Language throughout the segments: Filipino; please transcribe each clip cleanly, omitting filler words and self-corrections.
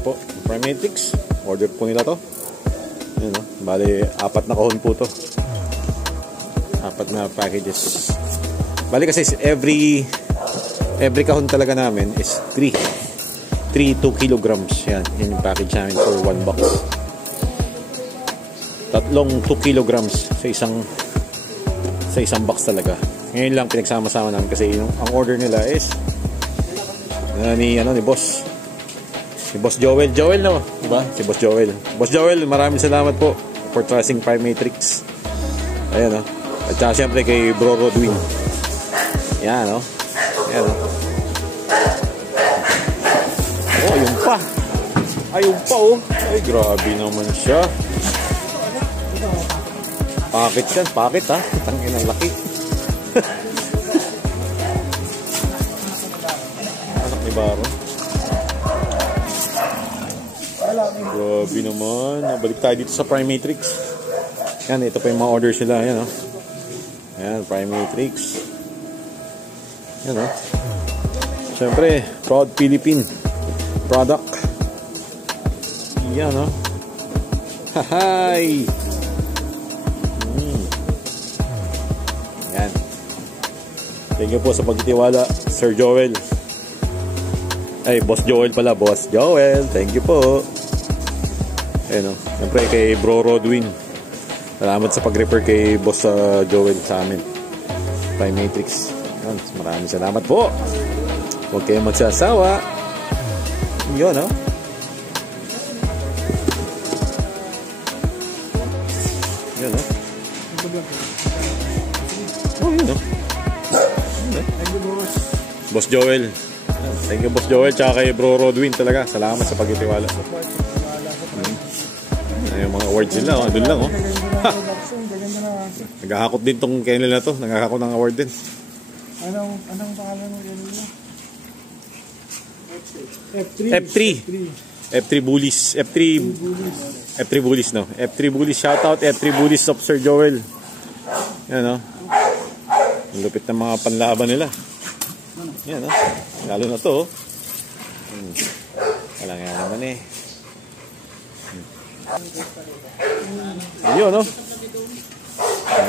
po, Primatrix. Order po nila to. Ayan, no? Bali, 4 na kahon po to. 4 na packages. Bali kasi every kahon talaga namin is 2 kilograms. Yan yung package namin for 1 box. 3 2 kilograms sa isang box talaga. Ngayon lang pinagsama-sama namin kasi ang order nila is ni boss. Si Boss Joel. Joel, no? Diba? Si Boss Joel. Boss Joel, maraming salamat po for trusting Primatrix. Ayan, no? At saka siyempre kay Bro Rodwin. Yan, no? Ayan, no? Oh, ayun pa. Ayun pa, oh. Ay, grabe naman siya. Pakit yan. Pakit, ha? Tangin ang laki. Anak ni Baro. Grabe naman. Balik tayo dito sa Primatrix. Yan, ito pa yung mga orders nila. Yan, oh. Yan, Primatrix. Yan, oh. Siyempre, proud Philippine product. Yan, oh. Hahay! Yan. Thank you po sa pagtitiwala, Sir Joel. Ay, Boss Joel pala. Boss Joel. Thank you po. Ayun, oh. Siyempre kay Bro Rodwin. Salamat sa pag-refer kay Boss Joel sa amin. Primatrix. Yan. Maraming salamat po. Huwag kayong magsasawa. Yun, oh. Yun, oh. Oh, yun, oh. Boss Joel. Thank you, Boss Joel. Tsaka kay Bro Rodwin talaga. Salamat sa pagtitiwala. Yung mga awards nila, oh. Doon lang, oh. Ha! Naghahakot din tong kennel na to. Naghahakot ng award din. Anong pangalan mo yun? F3 Bullies. F3 Bullies, no? F3 Bullies. Shoutout F3 Bullies of Sir Joel. Yan, no? Ang lupit ng mga panlaban nila. Yan, no? Lalo na to, oh. Walang yan naman, eh. Yun, no?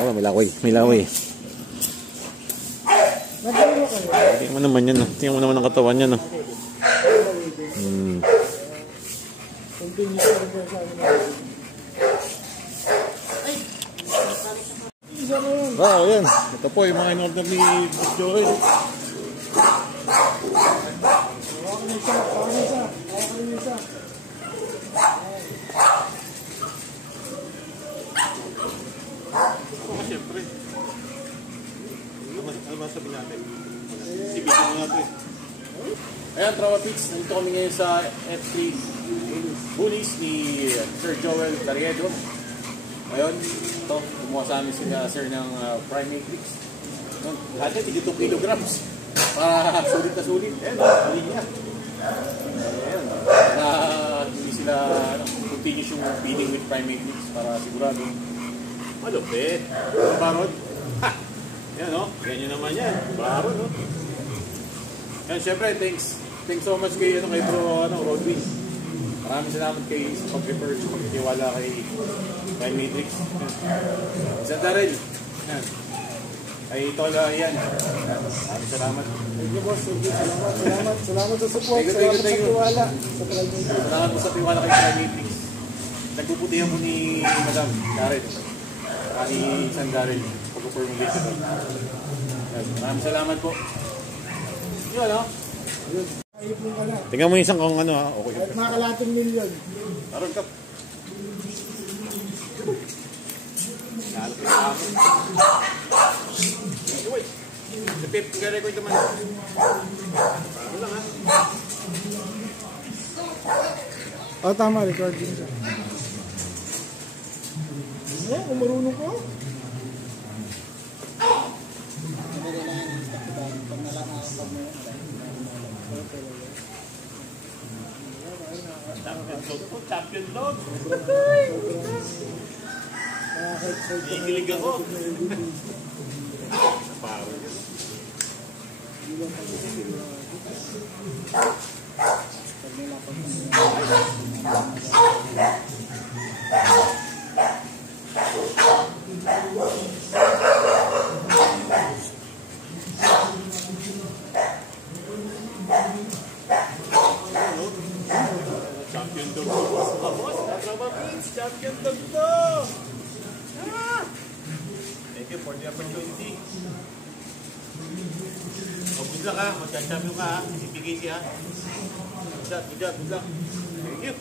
Oh, may lakoy. Tingnan mo naman yan. Tingnan mo naman ang katawan niya. Continuous pa rin sa akin. Isa mo yun. Wow, yan. Ito po yung mga in-order ni Boss Joel. Hawakan na isa. Hawakan na isa. Hawakan na isa. Oo, siyempre. Ano ba sabi natin? Sibitin mo natin. Ayan, Trawa Pits. Nandito kami ngayon sa F3 Bullies ni Sir Joel Dariedo. Ngayon, ito, kumuha sa amin sila, sir, ng Prime Matrix. Lahat yan, 2 kilograms. Para sulit na sulit. Ayan, mali niya. Ayan, para hindi sila continuous yung feeding with Prime Matrix para sigurado. Malupit. Barod. Ha! Yan, no? Ganyan naman yan. Barod, no? Yan, syempre, thanks so much kay bro, Rodwin. Maraming salamat kay sa pag-refer, sa pagkitiwala kay Prime Matrix. Sa Darrell. Yan. Ay, Tola, yan. Maraming salamat. Thank you, boss. Salamat. Salamat sa support. Salamat sa tiwala. Salamat po sa tiwala kay Prime Matrix. Nagbubutihan mo ni Madam Darrell. Ni San Darrell. Pag-formulate ito. Maraming salamat po. Yun, no? Ayop mo ka na. Tingnan mo yung isang kung ano, ha? Okay. Kahit mga kalating milyon. Aron ka. Lalo ka ako. Wait. Napip, nag-record naman. Ano lang, ha? Oh, tama. Recording siya. Ano? Kung marunong ko? Champion dog. Ikilig ako. Parang champion dog to, boss. Boss, Trawa Pits, champion dog to. Thank you for the opportunity. Good luck, ha. Magka-champion ka, ha. Ibigay siya. Good luck. Thank you.